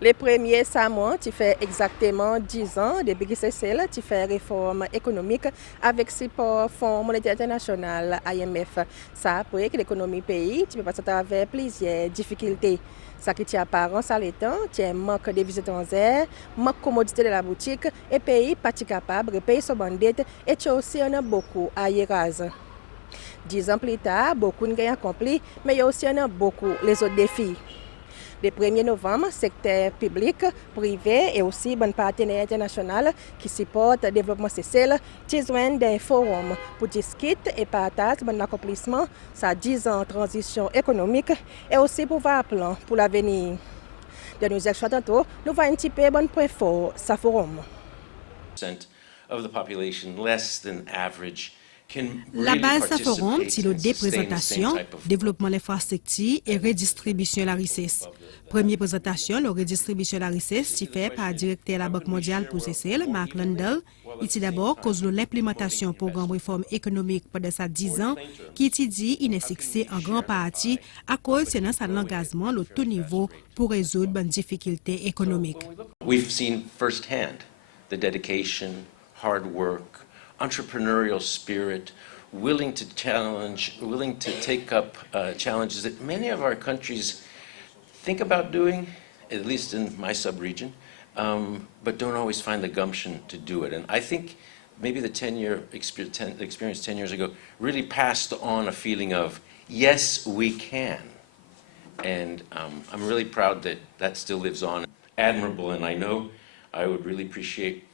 Les premiers Samoa, tu fais exactement 10 ans depuis que c'est celle, tu fais réforme économique avec support Fonds monétaire international, IMF. Ça après que l'économie pays, tu peux passer à travers plusieurs difficultés. Ça qui est apparent à l'état, tu as manque de visites étrangères, manque de commodité de la boutique, et pays pas capable de payer son bandette, et tu as aussi en as beaucoup à Yeraz. 10 ans plus tard, beaucoup de gains accomplis, mais il y a aussi beaucoup les autres défis. Le 1er novembre, secteur public, privé et aussi bon partenaires internationaux qui supportent le développement social, besoin d'un forum pour discuter et partager bon accomplissement, ça 10 ans de transition économique et aussi pour voir un plan pour l'avenir. De nos actions tantôt, nous voyons un petit peu bon point fort, ça forum. Of the population less than average can La really base sa forum, participate c'est le and sustain the same présentation, type of développement de l'infrastructure et redistribution de la richesse. Première présentation, la redistribution de la richesse, qui fait par le directeur de la Banque mondiale pour CCL, Mark Lundell. Ici d'abord, cause de l'implémentation du programme réforme économique pendant ces 10 ans, qui étudie une succès en grande partie à cause de notre engagement au tout niveau pour résoudre les difficultés économiques. We've seen firsthand the dedication, hard work, entrepreneurial spirit, willing to challenge, willing to take up challenges that many of our countries think about doing, at least in my sub-region, but don't always find the gumption to do it. And I think maybe the 10-year experience 10 years ago really passed on a feeling of, yes, we can. And I'm really proud that that still lives on. Admirable, and I know I would really appreciate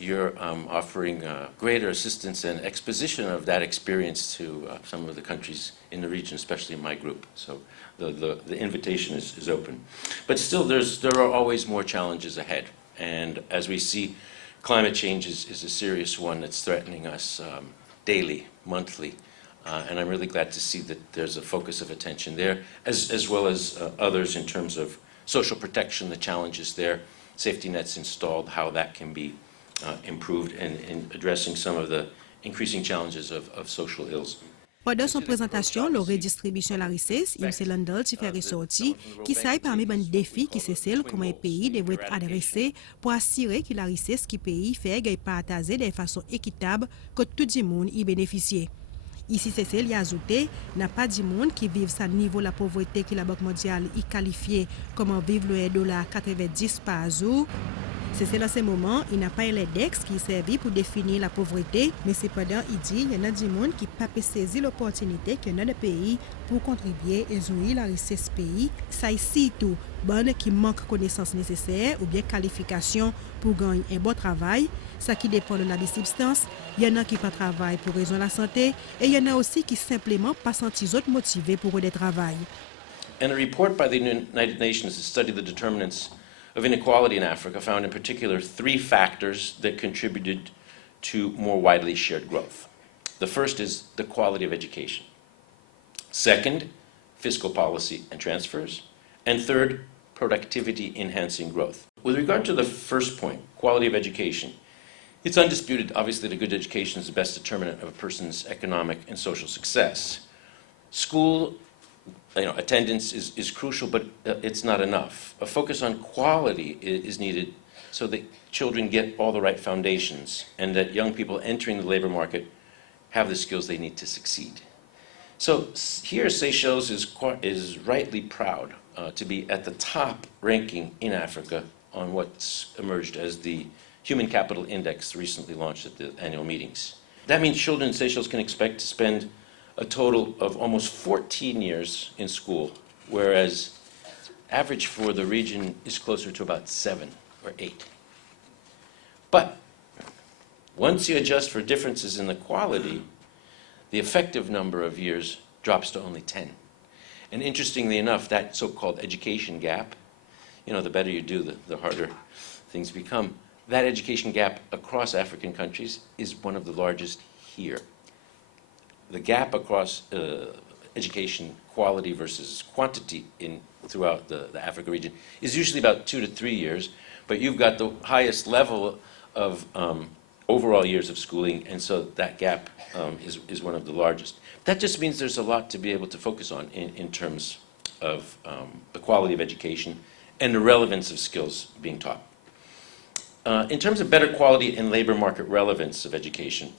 your offering greater assistance and exposition of that experience to some of the countries in the region, especially my group. So the invitation is open. But still, there are always more challenges ahead. And as we see, climate change is a serious one that's threatening us daily, monthly. And I'm really glad to see that there's a focus of attention there, as well as others in terms of social protection, the challenges there, safety nets installed, how that can be improved, and in addressing some of the increasing challenges of social ills. Pendant son présentation, la redistribution de la richesse, M. Landel qui fait ressortir qui s'aille parmi les défis qui c'est celle comment un pays devrait être adressé pour assurer que la richesse qui pays fait est partagée de façon équitable que tout le monde y bénéficie. Ici, c'est celle qui a ajouté, n'a pas du monde qui vit à niveau de la pauvreté que la Banque mondiale y qualifié comme vivre le $90 par jour. C'est dans ce moment, il n'a pas l'index qui servi pour définir la pauvreté, mais cependant, il dit qu'il y en a du monde qui n'a pas saisi l'opportunité qu'il y a dans le pays pour contribuer et jouir la richesse pays. Ça ici tout, bonne qui manque connaissances nécessaires ou bien qualification pour gagner un bon travail, ça qui dépend de la substance. Il y en a qui pas travail pour raison de la santé et il y en a aussi qui simplement pas sentis autres motivés pour le travail. And a report by the United Nations that studied the determinants of inequality in Africa found in particular 3 factors that contributed to more widely shared growth. The first is the quality of education. Second, fiscal policy and transfers. And third, productivity enhancing growth. With regard to the first point, quality of education, it's undisputed, obviously, that a good education is the best determinant of a person's economic and social success. School attendance is crucial, but it's not enough. A focus on quality is needed so that children get all the right foundations and that young people entering the labor market have the skills they need to succeed. So here, Seychelles is rightly proud to be at the top ranking in Africa on what's emerged as the Human Capital Index recently launched at the annual meetings. That means children in Seychelles can expect to spend a total of almost 14 years in school, whereas average for the region is closer to about 7 or 8. But once you adjust for differences in the quality, the effective number of years drops to only 10. And interestingly enough, that so-called education gap, the better you do, the harder things become. That education gap across African countries is one of the largest here. The gap across education quality versus quantity throughout the Africa region is usually about 2 to 3 years, but you've got the highest level of overall years of schooling, and so that gap is one of the largest. That just means there's a lot to be able to focus on in terms of the quality of education and the relevance of skills being taught. In terms of better quality and labor market relevance of education,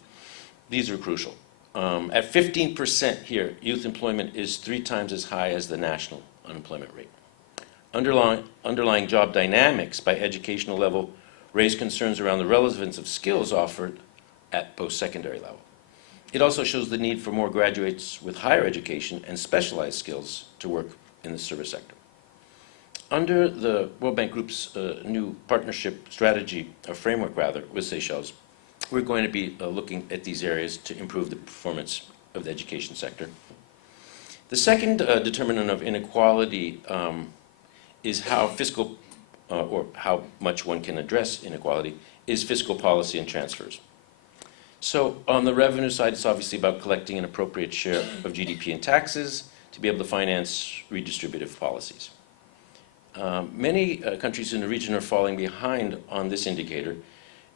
these are crucial. At 15% here, youth employment is 3 times as high as the national unemployment rate. Underlying job dynamics by educational level raise concerns around the relevance of skills offered at post-secondary level. It also shows the need for more graduates with higher education and specialized skills to work in the service sector. Under the World Bank Group's new partnership strategy, or framework rather, with Seychelles, we're going to be looking at these areas to improve the performance of the education sector. The second determinant of inequality is how fiscal, or how much one can address inequality, is fiscal policy and transfers. So on the revenue side, it's obviously about collecting an appropriate share of GDP and taxes to be able to finance redistributive policies. Many countries in the region are falling behind on this indicator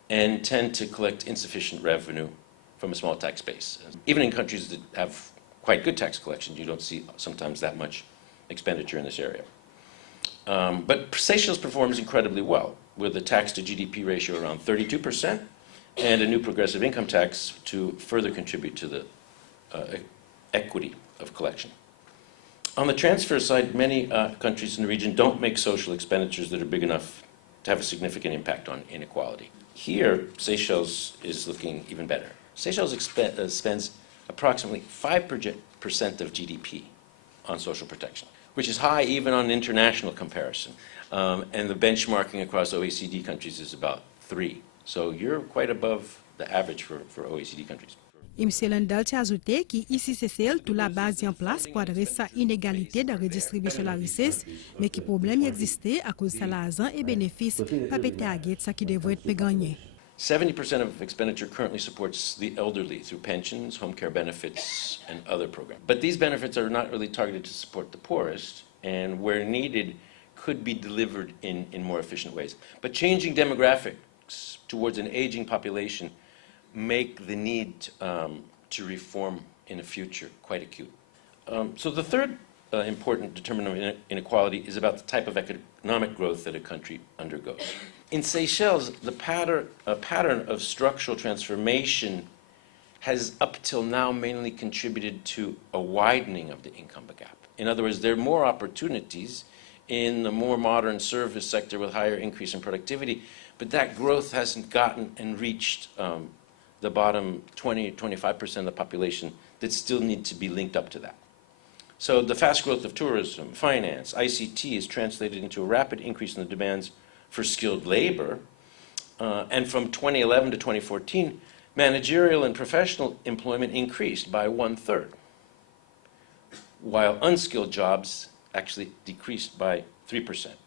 and tend to collect insufficient revenue from a small tax base. Even in countries that have quite good tax collection, you don't see sometimes that much expenditure in this area. But Seychelles performs incredibly well, with a tax to GDP ratio around 32% and a new progressive income tax to further contribute to the equity of collection. On the transfer side, many countries in the region don't make social expenditures that are big enough to have a significant impact on inequality. Here, Seychelles is looking even better. Seychelles spends approximately 5% of GDP on social protection, which is high even on an international comparison. And the benchmarking across OECD countries is about 3. So you're quite above the average for OECD countries. M. Landal a ajouté que ici c'est celle toute la base en place pour adresser sa inégalité de redistribution de la richesse, mais qui problème existait à cause de l'argent et bénéfices pas pété à guette ça qui devrait être gagné. 70% of expenditure currently supports the elderly through pensions, home care benefits, and other programs. But these benefits are not really targeted to support the poorest, and where needed, could be delivered in more efficient ways. But changing demographics towards an aging population make the need to reform in the future quite acute. So the third important determinant of inequality is about the type of economic growth that a country undergoes. In Seychelles, the pattern of structural transformation has up till now mainly contributed to a widening of the income gap. In other words, there are more opportunities in the more modern service sector with higher increase in productivity, but that growth hasn't gotten and reached the bottom 25% of the population that still need to be linked up to that. So the fast growth of tourism, finance, ICT is translated into a rapid increase in the demands for skilled labor. And from 2011 to 2014, managerial and professional employment increased by 1/3, while unskilled jobs actually decreased by 3%.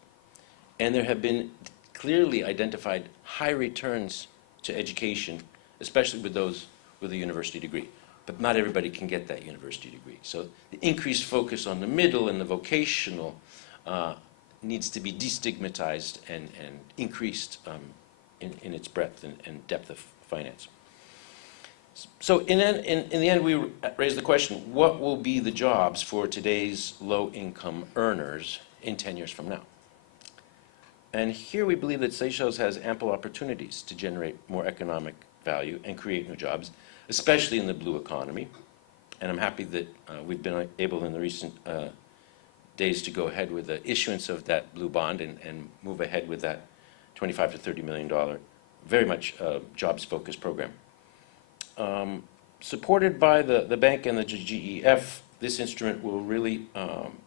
And there have been clearly identified high returns to education, especially with those with a university degree. But not everybody can get that university degree. So the increased focus on the middle and the vocational needs to be destigmatized and increased in its breadth and depth of finance. So in the end, we raise the question, what will be the jobs for today's low-income earners in 10 years from now? And here we believe that Seychelles has ample opportunities to generate more economic value and create new jobs, especially in the blue economy. And I'm happy that we've been able in the recent days to go ahead with the issuance of that blue bond and move ahead with that $25 to $30 million, very much jobs-focused program. Supported by the bank and the GEF, this instrument will really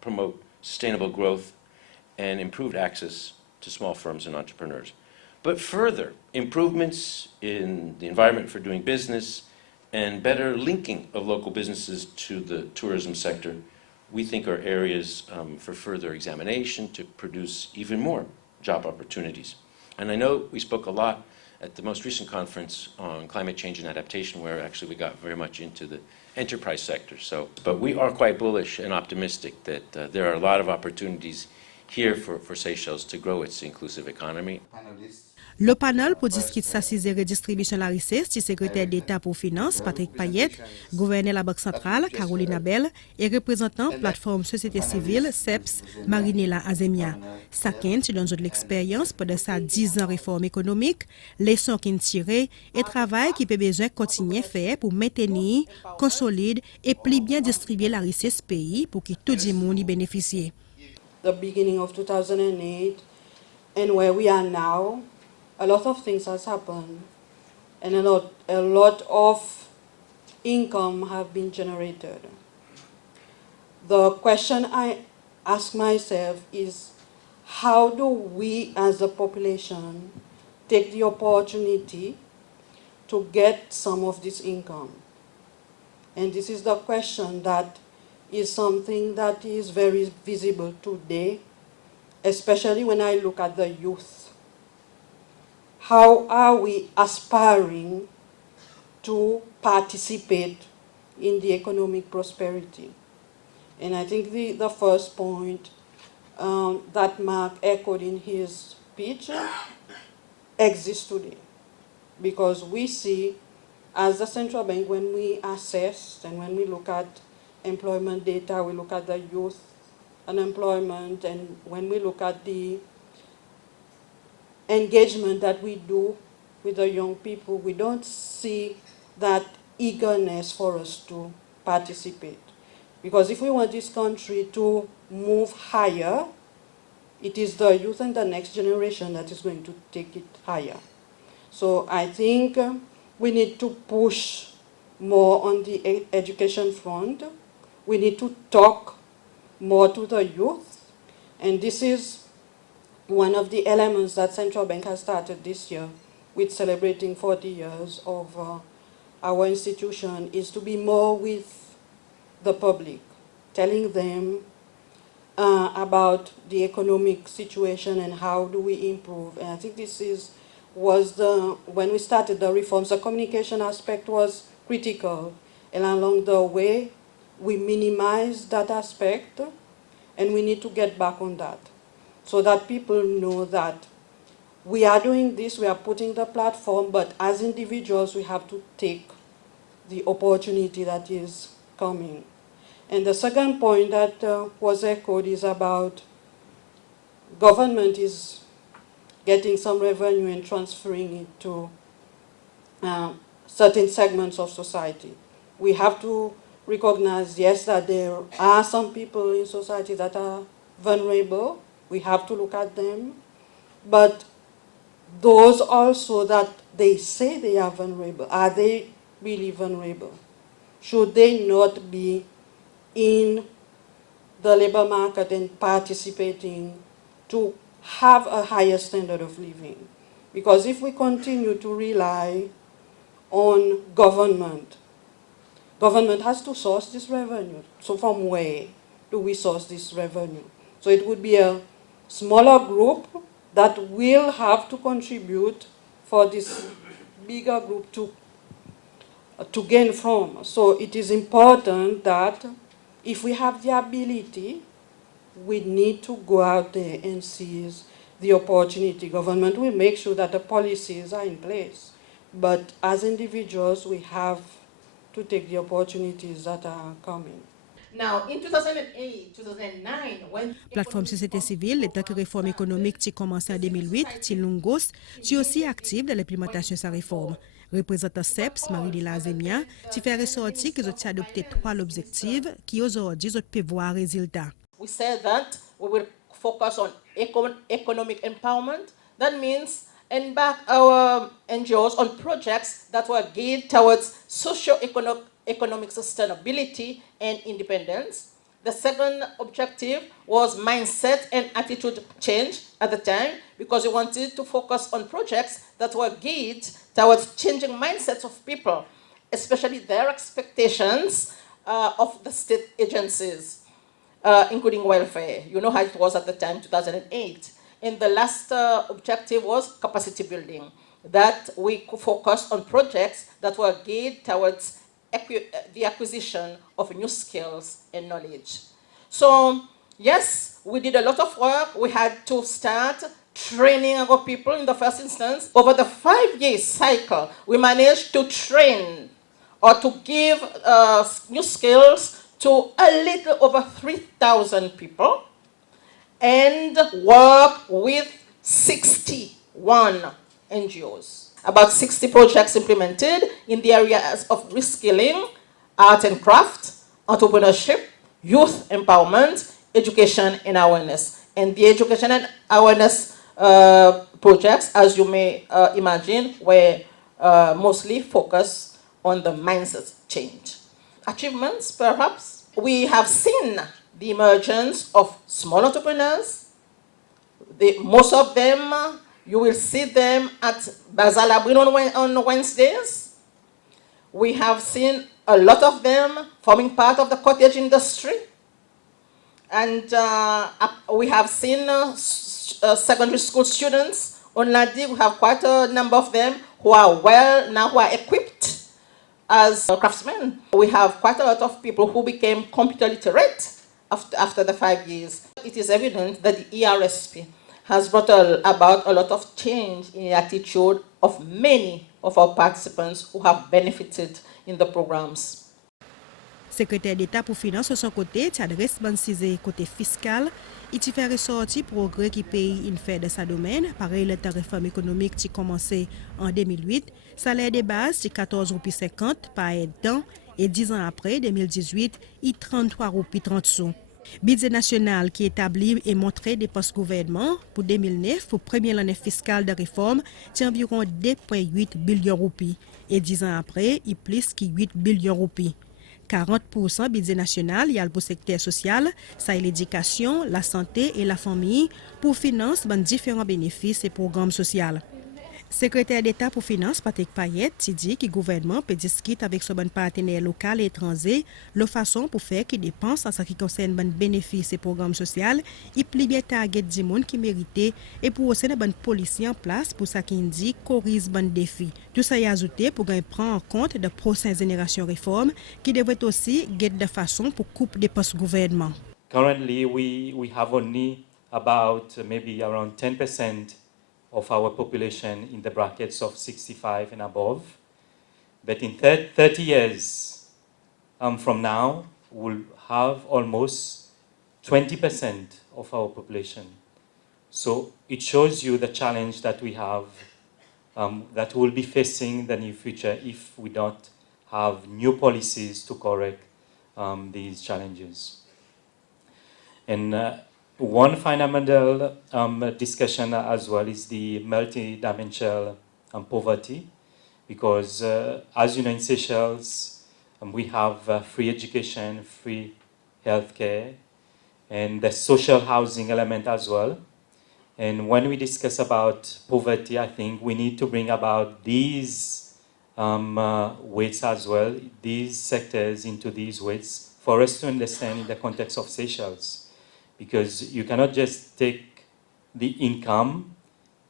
promote sustainable growth and improved access to small firms and entrepreneurs. But further, improvements in the environment for doing business and better linking of local businesses to the tourism sector, we think are areas for further examination to produce even more job opportunities. And I know we spoke a lot at the most recent conference on climate change and adaptation, where actually we got very much into the enterprise sector. But we are quite bullish and optimistic that there are a lot of opportunities here for Seychelles to grow its inclusive economy. Le panel pour discuter sa redistribution la richesse, le secrétaire d'État pour Finances, Patrick Payette, gouverneur la Banque centrale, Caroline Abel, et représentant plateforme société civile, CEPS, Marinela Azemia. Chacun te donne de l'expérience pendant sa 10 ans réforme économique, leçons qu'il tire et travail qui peut besoin continuer faire pour maintenir, consolider et plus bien distribuer la richesse pays pour que tout le monde y bénéficie. The beginning of 2008 and where we are now, a lot of things has happened and a lot of income have been generated. The question I ask myself is, how do we as a population take the opportunity to get some of this income? And this is the question that is something that is very visible today, especially when I look at the youth. How are we aspiring to participate in the economic prosperity? And I think the first point that Mark echoed in his speech exists today. Because we see, as the central bank, when we assess and when we look at employment data, we look at the youth unemployment, and when we look at the engagement that we do with the young people, we don't see that eagerness for us to participate. Because if we want this country to move higher, it is the youth and the next generation that is going to take it higher. So I think we need to push more on the education front. We need to talk more to the youth. And this is one of the elements that Central Bank has started this year with celebrating 40 years of our institution, is to be more with the public, telling them about the economic situation and how do we improve. And I think this when we started the reforms, the communication aspect was critical. And along the way, we minimized that aspect, and we need to get back on that so that people know that we are doing this, we are putting the platform, but as individuals, we have to take the opportunity that is coming. And the second point that was echoed is about government is getting some revenue and transferring it to certain segments of society. We have to recognize, yes, that there are some people in society that are vulnerable. We have to look at them. But those also that they say they are vulnerable, are they really vulnerable? Should they not be in the labor market and participating to have a higher standard of living? Because if we continue to rely on government has to source this revenue. So from where do we source this revenue? So it would be a smaller group that will have to contribute for this bigger group to gain from. So it is important that if we have the ability, we need to go out there and seize the opportunity. Government will make sure that the policies are in place. But as individuals, we have to take the opportunities that are coming. Now, in 2008, 2009, when Plateforme société civile, l'état que réforme économique qui commencé en 2008, Tilungos, tu aussi active dans l'implémentation de sa réforme. Représentant CEPS, Marie-Lila Azemia, tu fait ressortir que tu as adopté 3 objectifs qui aujourd'hui peuvent voir résultat. we said that we will focus on economic empowerment, that means embark our NGOs on projects that were geared towards socio-economic sustainability and independence. The second objective was mindset and attitude change at the time, because we wanted to focus on projects that were geared towards changing mindsets of people, especially their expectations of the state agencies, including welfare. You know how it was at the time, 2008. And the last objective was capacity building, that we focused on projects that were geared towards the acquisition of new skills and knowledge. So Yes, we did a lot of work. We had to start training our people in the first instance. Over the 5-year cycle, we managed to train or to give new skills to a little over 3,000 people and work with 61 NGOs. About 60 projects implemented in the areas of reskilling, art and craft, entrepreneurship, youth empowerment, education and awareness. And the education and awareness projects, as you may imagine, were mostly focused on the mindset change. Achievements, perhaps. We have seen the emergence of small entrepreneurs. Most of them, you will see them at Bazalabrin on Wednesdays. We have seen a lot of them forming part of the cottage industry. And we have seen secondary school students on Ladi. We have quite a number of them who are who are equipped as craftsmen. We have quite a lot of people who became computer literate after the 5 years. It is evident that the ERSP has brought about a lot of change in the attitude of many of our participants who have benefited in the programs. Secrétaire d'État pour Finances, de son côté, tu adresse le côté fiscal, il fait ressortir progrès qui pays in fait de sa domaine, pareil la réforme économique qui commencé en 2008, salaire de base de 14,50 roupies par temps et 10 ans après, 2018, il 33 roupies 30 sous. Budget national qui établit et montré des postes gouvernement pour 2009 pour première année fiscale de réforme, c'est environ 2,8 billions roupies et 10 ans après, il plus que 8 billions roupies. 40% budget national y a pour secteur social, ça est l'éducation, la santé et la famille pour financer différents bénéfices et programmes sociaux. Secrétaire d'État pour Finances, Patrick Payet, dit que le gouvernement peut discuter avec son partenaire local et étranger la façon pour faire qu'ils dépensent en ce qui concerne les bénéfices et programmes sociaux, et plus bien target du monde qui méritait et pour aussi une police en place pour ça qui dit corrige les défis. Tout ça est ajouté pour prendre en compte de prochaines générations réformes qui devraient aussi guider de façon pour couper des postes gouvernement. Currently, we have only about maybe around 10% of our population in the brackets of 65 and above. But in 30 years from now, we'll have almost 20% of our population. So it shows you the challenge that we have, that we'll be facing in the near future if we don't have new policies to correct these challenges. And one fundamental discussion as well is the multi-dimensional poverty, because as you know, in Seychelles, we have free education, free healthcare, and the social housing element as well. And when we discuss about poverty, I think we need to bring about these weights as well, these sectors into these weights for us to understand in the context of Seychelles. Because you cannot just take the income,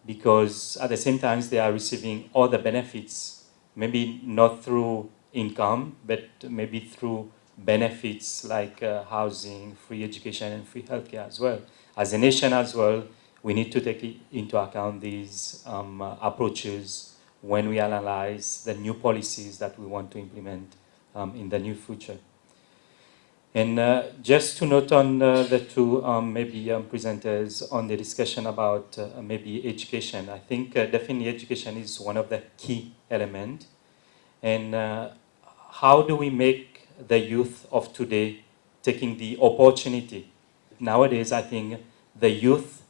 because at the same time they are receiving all the benefits, maybe not through income, but maybe through benefits like housing, free education, and free healthcare as well. As a nation as well, we need to take into account these approaches when we analyze the new policies that we want to implement in the near future. And just to note on the two presenters on the discussion about maybe education, I think definitely education is one of the key elements. And how do we make the youth of today taking the opportunity? Nowadays, I think the youth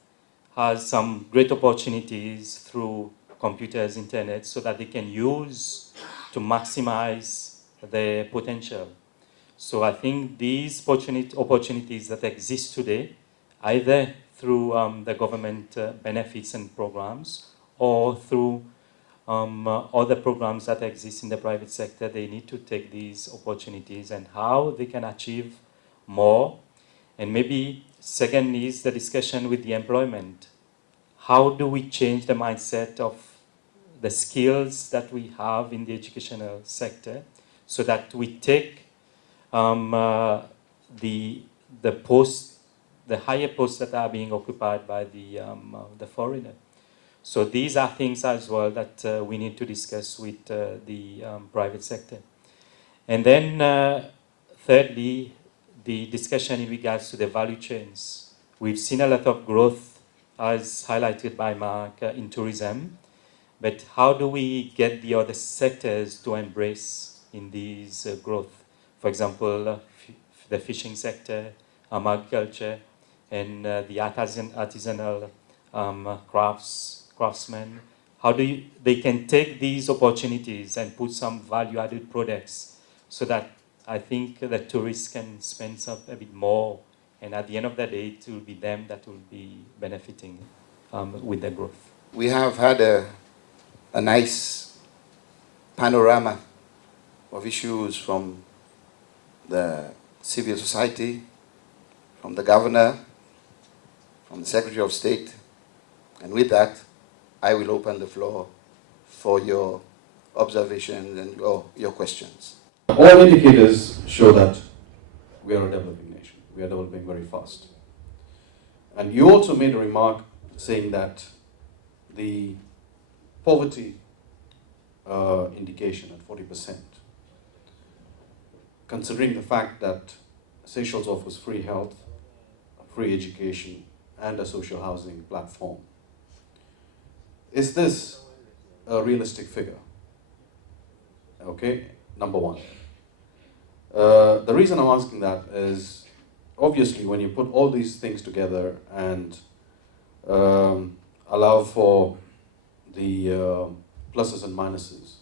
has some great opportunities through computers, internet, so that they can use to maximize their potential. So I think these opportunities that exist today, either through the government benefits and programs or through other programs that exist in the private sector, they need to take these opportunities and how they can achieve more. And maybe second is the discussion with the employment. How do we change the mindset of the skills that we have in the educational sector so that we take the the higher posts that are being occupied by the foreigner. So these are things as well that we need to discuss with the private sector. And then thirdly, the discussion in regards to the value chains. We've seen a lot of growth, as highlighted by Mark, in tourism, but how do we get the other sectors to embrace in these growth? For example, the fishing sector, agriculture, and the artisanal craftsmen. How do they can take these opportunities and put some value-added products so that I think the tourists can spend a bit more, and at the end of the day, it will be them that will be benefiting with the growth. We have had a nice panorama of issues from the civil society, from the governor, from the Secretary of State, and with that, I will open the floor for your observations and your questions. All indicators show that we are a developing nation. We are developing very fast. And you also made a remark saying that the poverty indication at 40%, considering the fact that Seychelles offers free health, free education, and a social housing platform. Is this a realistic figure? Okay, number one. The reason I'm asking that is, obviously, when you put all these things together and allow for the pluses and minuses,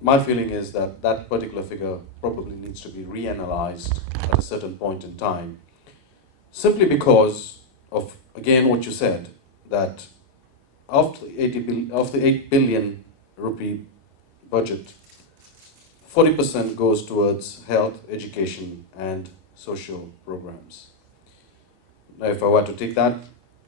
my feeling is that that particular figure probably needs to be reanalyzed at a certain point in time, simply because of, again, what you said, that of the 8 billion rupee budget, 40% goes towards health, education, and social programs. Now, if I were to take that,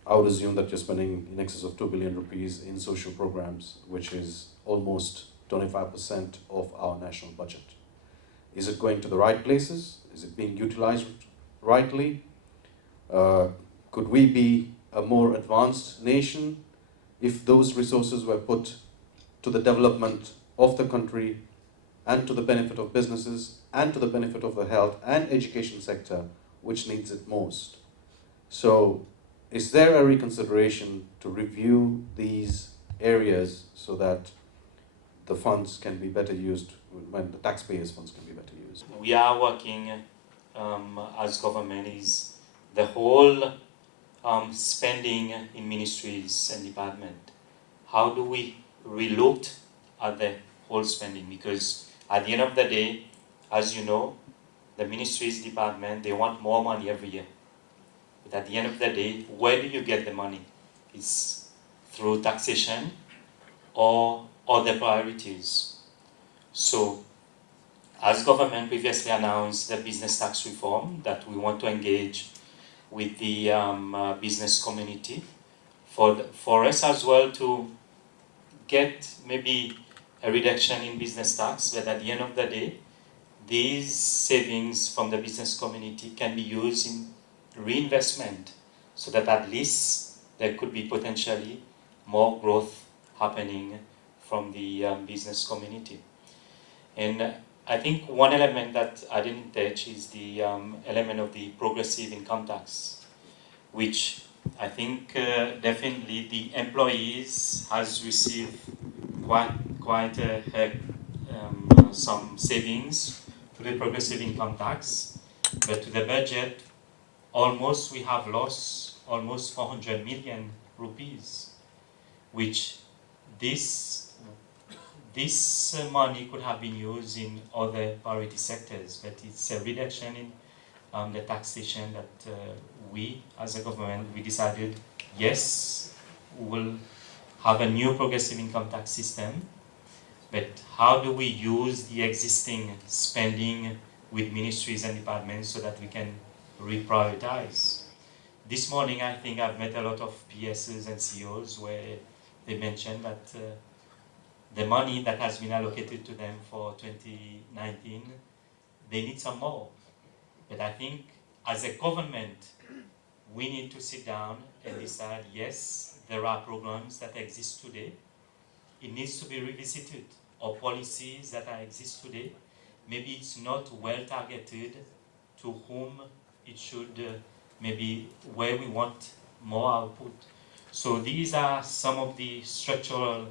I would assume that you're spending in excess of 2 billion rupees in social programs, which is almost 25% of our national budget. Is it going to the right places? Is it being utilized rightly? Could we be a more advanced nation if those resources were put to the development of the country and to the benefit of businesses and to the benefit of the health and education sector, which needs it most? So is there a reconsideration to review these areas so that the funds can be better used, when the taxpayers' funds can be better used? We are working as government is the whole spending in ministries and department. How do we relook at the whole spending? Because at the end of the day, as you know, the ministries department, they want more money every year. But at the end of the day, where do you get the money? It's through taxation or other priorities. So, as government previously announced the business tax reform that we want to engage with the business community for us as well to get maybe a reduction in business tax, but at the end of the day, these savings from the business community can be used in reinvestment so that at least there could be potentially more growth happening from the business community. And I think one element that I didn't touch is the element of the progressive income tax, which I think definitely the employees has received quite some savings to the progressive income tax, but to the budget, almost we have lost almost 400 million rupees, which this money could have been used in other priority sectors, but it's a reduction in the taxation that we, as a government, we decided, yes, we will have a new progressive income tax system, but how do we use the existing spending with ministries and departments so that we can reprioritize? This morning, I think I've met a lot of PSs and CEOs where they mentioned that the money that has been allocated to them for 2019, they need some more. But I think as a government, we need to sit down and decide, yes, there are programs that exist today. It needs to be revisited. Or policies that exist today, maybe it's not well targeted to whom it should, maybe where we want more output. So these are some of the structural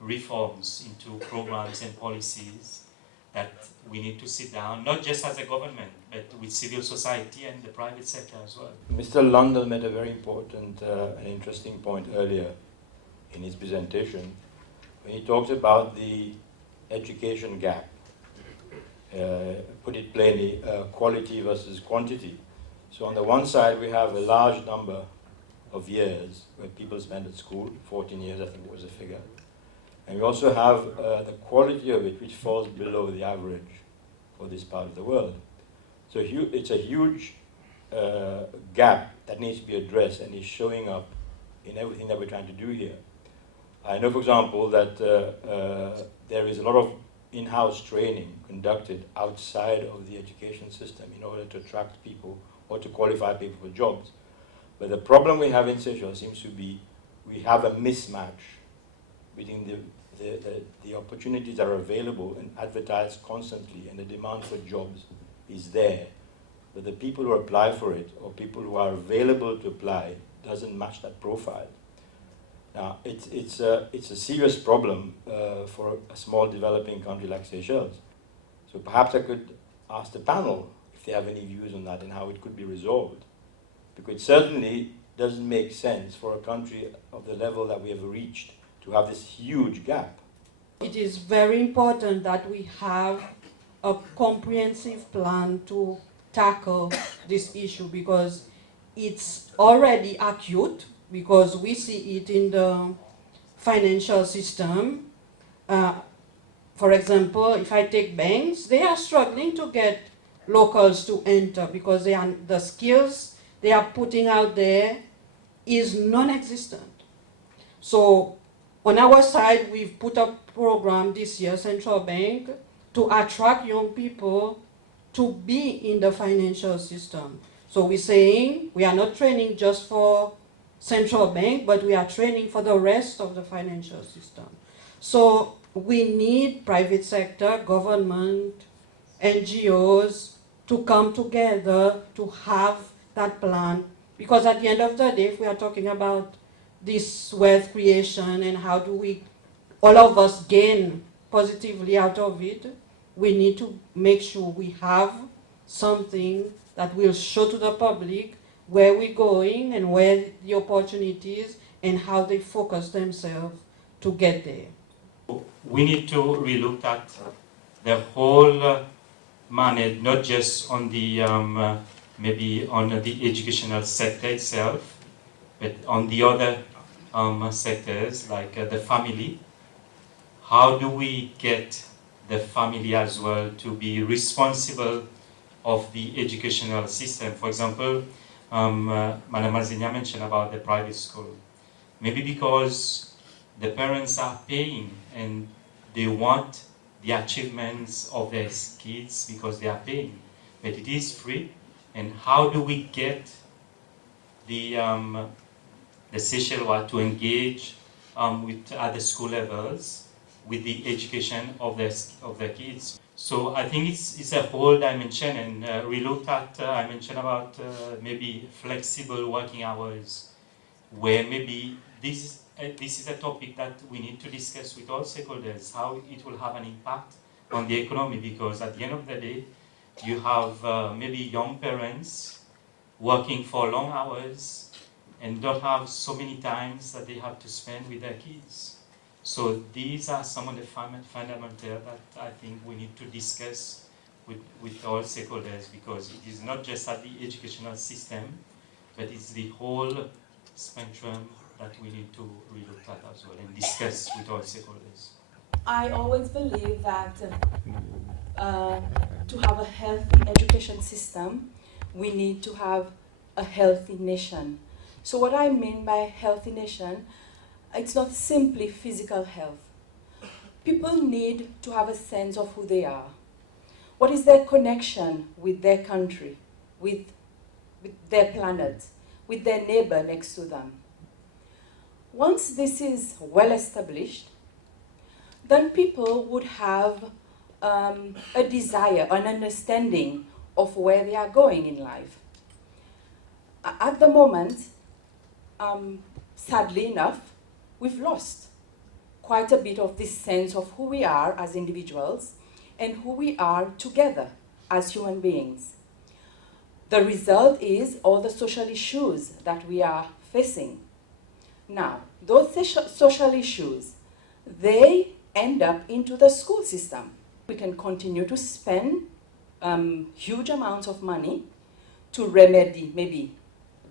reforms into programs and policies that we need to sit down, not just as a government, but with civil society and the private sector as well. Mr. Lundell made a very important and interesting point earlier in his presentation when he talked about the education gap. Put it plainly, quality versus quantity. So on the one side, we have a large number of years where people spend at school, 14 years I think was the figure. And we also have the quality of it, which falls below the average for this part of the world. So it's a huge gap that needs to be addressed and is showing up in everything that we're trying to do here. I know, for example, that there is a lot of in-house training conducted outside of the education system in order to attract people or to qualify people for jobs. But the problem we have in Seychelles seems to be we have a mismatch between the opportunities that are available and advertised constantly, and the demand for jobs is there. But the people who apply for it or people who are available to apply doesn't match that profile. Now, it's a serious problem for a small developing country like Seychelles. So perhaps I could ask the panel if they have any views on that and how it could be resolved. Because it certainly doesn't make sense for a country of the level that we have reached to have this huge gap. It is very important that we have a comprehensive plan to tackle this issue because it's already acute, because we see it in the financial system. For example, if I take banks, they are struggling to get locals to enter because the skills they are putting out there is non-existent. So on our side, we've put a program this year, Central Bank, to attract young people to be in the financial system. So we're saying we are not training just for Central Bank, but we are training for the rest of the financial system. So we need private sector, government, NGOs to come together to have that plan. Because at the end of the day, if we are talking about this wealth creation and how do we, all of us, gain positively out of it, we need to make sure we have something that will show to the public where we're going and where the opportunities and how they focus themselves to get there. We need to relook at the whole manner, not just on the maybe on the educational sector itself, but on the other sectors like the family. How do we get the family as well to be responsible of the educational system? For example, Madam Azenia mentioned about the private school. Maybe because the parents are paying and they want the achievements of their kids because they are paying, but it is free. And how do we get the Seychellois to engage with at the school levels with the education of their kids? So I think it's a whole dimension, and we looked at, I mentioned about maybe flexible working hours, where maybe this is a topic that we need to discuss with all stakeholders, how it will have an impact on the economy, because at the end of the day, you have maybe young parents working for long hours and don't have so many times that they have to spend with their kids. So these are some of the fundamental that I think we need to discuss with all stakeholders, because it is not just at the educational system, but it's the whole spectrum that we need to relook at as well and discuss with all stakeholders. I always believe that to have a healthy education system, we need to have a healthy nation. So what I mean by healthy nation, it's not simply physical health. People need to have a sense of who they are. What is their connection with their country, with with their planet, with their neighbor next to them. Once this is well established, then people would have a desire, an understanding of where they are going in life. At the moment, sadly enough, we've lost quite a bit of this sense of who we are as individuals and who we are together as human beings. The result is all the social issues that we are facing. Now, those social issues, they end up into the school system. We can continue to spend huge amounts of money to remedy maybe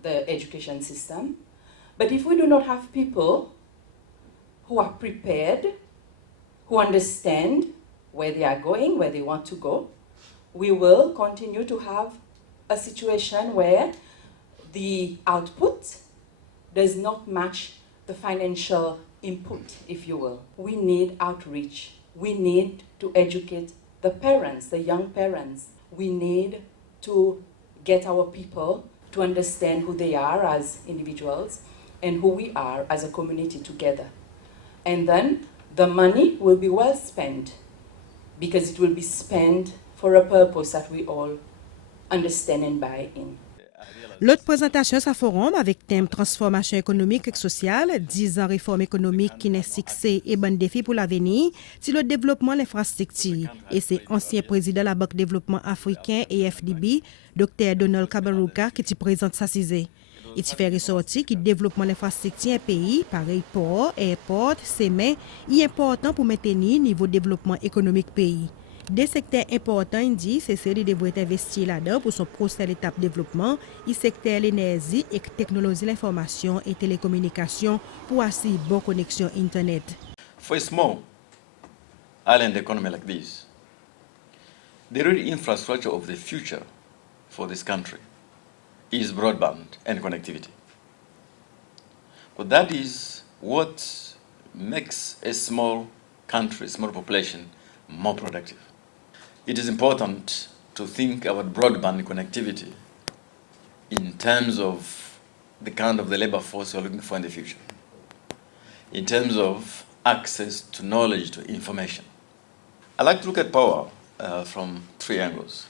the education system. But if we do not have people who are prepared, who understand where they are going, where they want to go, we will continue to have a situation where the output does not match the financial input, if you will. We need outreach. We need to educate the parents, the young parents. We need to get our people to understand who they are as individuals and who we are as a community together. And then the money will be well spent because it will be spent for a purpose that we all understand and buy in. L'autre présentation sa forum avec thème transformation économique et sociale, 10 ans réforme économique qui n'est succès et bon défi pour l'avenir, c'est le développement de l'infrastructure. Et c'est ancien président de la Banque de développement africain et FDB, Dr. Donald Kaberuka, qui te présente sa cisée. Et tu fait ressortir que le développement de l'infrastructure un pays, pareil port, airport, semen, est important pour maintenir le niveau de développement économique pays. Des secteurs importants indiquent que c'est devrait investir là-dedans pour son prochaine étape de développement, le secteur l'énergie et technologie de l'information et télécommunication pour assurer bonne connexion Internet. For a small island economy like this, the real infrastructure of the future for this country is broadband and connectivity. But that is what makes a small country, small population, more productive. It is important to think about broadband connectivity in terms of the kind of the labor force we're looking for in the future, in terms of access to knowledge, to information. I like to look at power from three angles.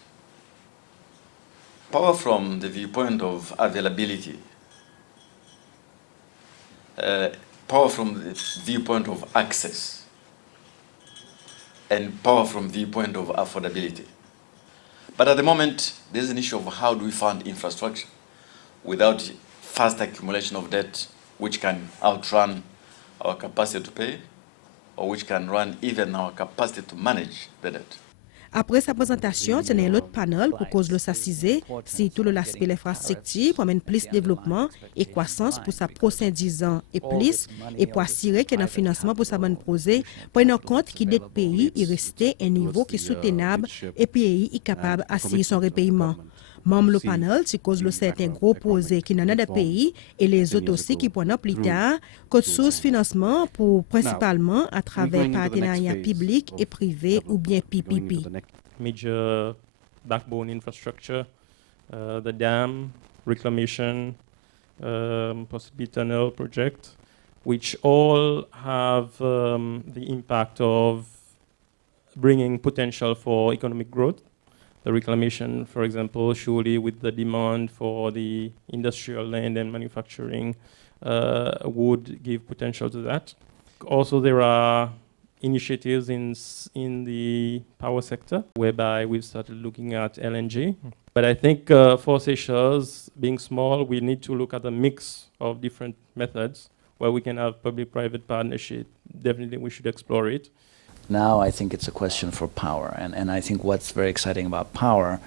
Power from the viewpoint of availability, power from the viewpoint of access, and power from the viewpoint of affordability. But at the moment, there's an issue of how do we fund infrastructure without fast accumulation of debt, which can outrun our capacity to pay, or which can run even our capacity to manage the debt. Après sa présentation, il y a un autre panel pour cause de s'assiser, si tout l'aspect de l'infrastructure pour amener plus de développement et croissance pour sa prochaine 10 ans et plus, et pour assurer que le financement pour sa bonne projet prenne en compte que d'autres pays y restent à un niveau qui est soutenable et pays est capable d'assurer son repayement. Membre le panel, c'est cause de certains gros projets qui n'en a de pays et les autres aussi qui prennent plus tard, code source financement pour principalement à travers partenariats publics et privés ou bien PPP. Major backbone infrastructure, the dam, reclamation, possibly tunnel project, which all have the impact of bringing potential for economic growth. The reclamation, for example, surely with the demand for the industrial land and manufacturing would give potential to that. Also, there are initiatives in the power sector whereby we've started looking at LNG. But I think for Seychelles, being small, we need to look at a mix of different methods where we can have public-private partnership. Definitely we should explore it. Now I think it's a question for power, and I think what's very exciting about power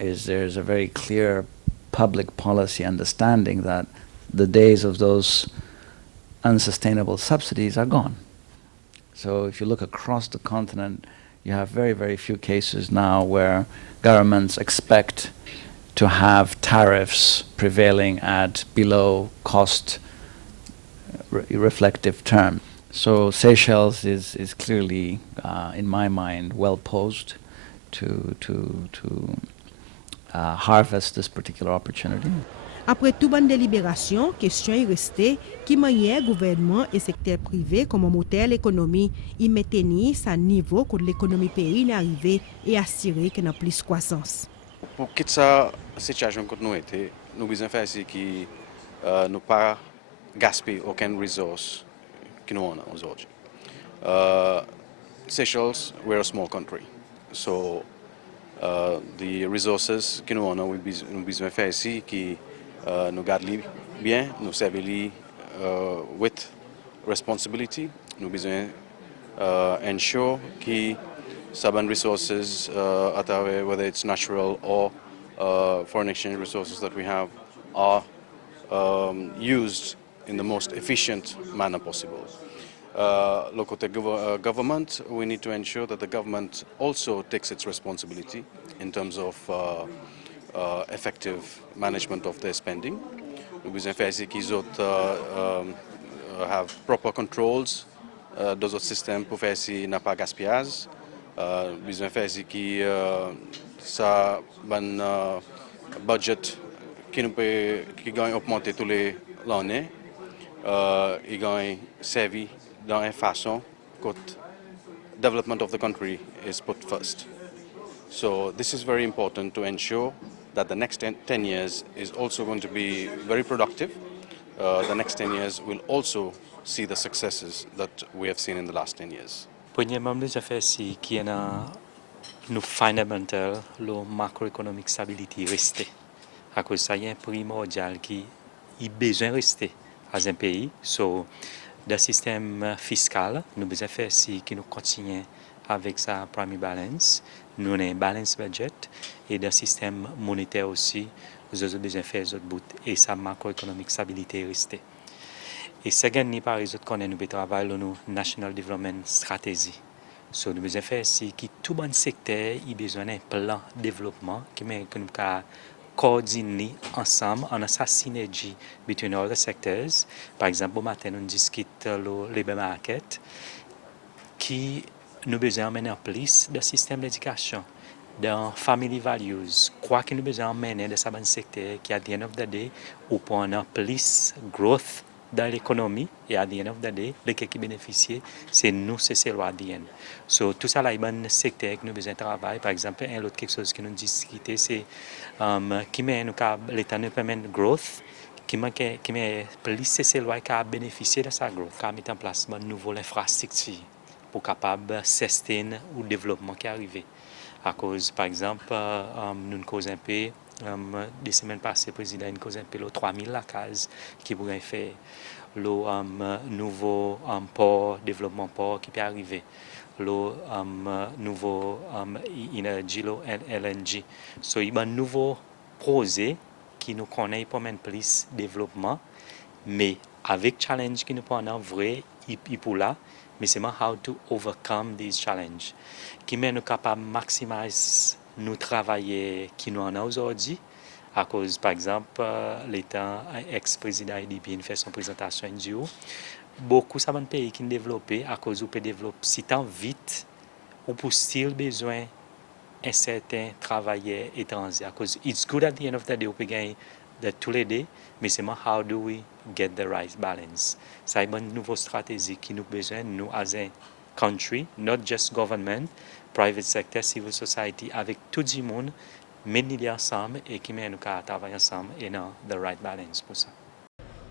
is there's a very clear public policy understanding that the days of those unsustainable subsidies are gone. So if you look across the continent, you have very, very few cases now where governments expect to have tariffs prevailing at below cost reflective term. So Seychelles is clearly, in my mind, well posed to harvest this particular opportunity. Après tout bonne délibération, question est restée qui manière gouvernement et secteur privé comme moteur l'économie, y maintenir sa niveau pour l'économie pays n'arriver et assurer qu'il y a plus de croissance. Pour quitter sa situation que nous était, nous besoin faire c'est que nous pas gaspiller aucune ressource que nous avons aujourd'hui. Seychelles, we're a small country, so the resources que nous avons, nous besoin faire ici que nous garder bien, nous servir with responsibility, nous besoin ensure que certain resources at travers whether it's natural or foreign exchange resources that we have are used in the most efficient manner possible. Local government, we need to ensure that the government also takes its responsibility in terms of effective management of their spending. Nous besoin faire qu'ils have proper controls dans notre système pour faire si n'a pas gaspillage. Besoin faire qui ça un budget qui nous peut qui gagne augmenter tous les l'année. Il gagne servi dans une façon que development of the country is put first. So this is very important to ensure that the next 10 years is also going to be very productive. The next 10 years will also see the successes that we have seen in the last 10 years. Premièrement, nous avons fait si qui est nous fondamental le macroeconomic stability rester. À cause ça y a un primordial qui a besoin de rester dans un pays. So, le système fiscal, nous besoin faire si qui nous continue avec sa primary balance, nous avons un balance budget et le système monétaire aussi, nous avons besoin de faire les autres bouts et sa macroeconomic stabilité rester. Et second, par exemple, qu'on a nous travaillons sur nos National Development Strategy. So, nous besoin faire si qui tout bon secteur a besoin d'un plan de développement qui met que nous coordonner ensemble en sa synergie between all the sectors. Par exemple, au matin, nous discutons le labor market qui nous besoin d'amener en place le système d'éducation, dans family values, quoi que nous besoin d'amener de ce secteur qui, à the end of the day, ou pour en plus growth dans l'économie et à the end of the day, les qui bénéficient, c'est nous, c'est le à the end. So, tout ça, là, il y a un secteur que nous besoin de travailler. Par exemple, un autre quelque chose que nous discutons, c'est qui met l'État nous permet de growth, qui met plus c'est le qui a bénéficié de sa growth, qui a mis en place une nouvelle infrastructure pour capable sustain ou développement qui est arrivé. À cause, par exemple, nous causons un peu, des semaines passées, le président nous cause un peu le 3000 la case qui pourrait faire le nouveau port, développement port qui peut arriver, le nouveau énergie, le LNG. So, il y a un nouveau projet qui nous connaît pour mettre plus développement, mais avec challenge qui nous prend vrai, il pour là. Mais c'est how to overcome these challenges. Qui met nous capable de maximiser nous travailler qui nous en a aujourd'hui. À cause, par exemple, l'État ex-président IDP fait son présentation du haut. Beaucoup de pays qui sont développés, à cause où peut développer si tant vite, ou pour still besoin un certain travailleur étranger. À cause, it's good at the end of the day, on peut gagner de tous les deux, mais c'est how do we get the right balance. C'est une nouvelle stratégie qui nous besoin, nous, as a country, not just government, private sector, civil society, avec tout le monde, mener ensemble et qui met nous à travailler ensemble et dans the right balance pour ça.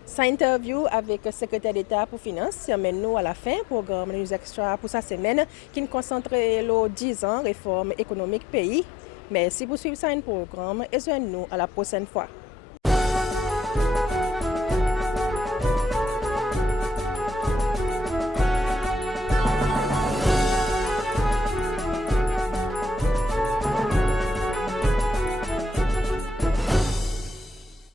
Cette interview avec le secrétaire d'État pour Finances amène nous à la fin programme News Extra pour cette semaine qui nous concentre les 10 ans réforme économique pays. Merci pour suivre ce programme et joignez-nous à la prochaine fois.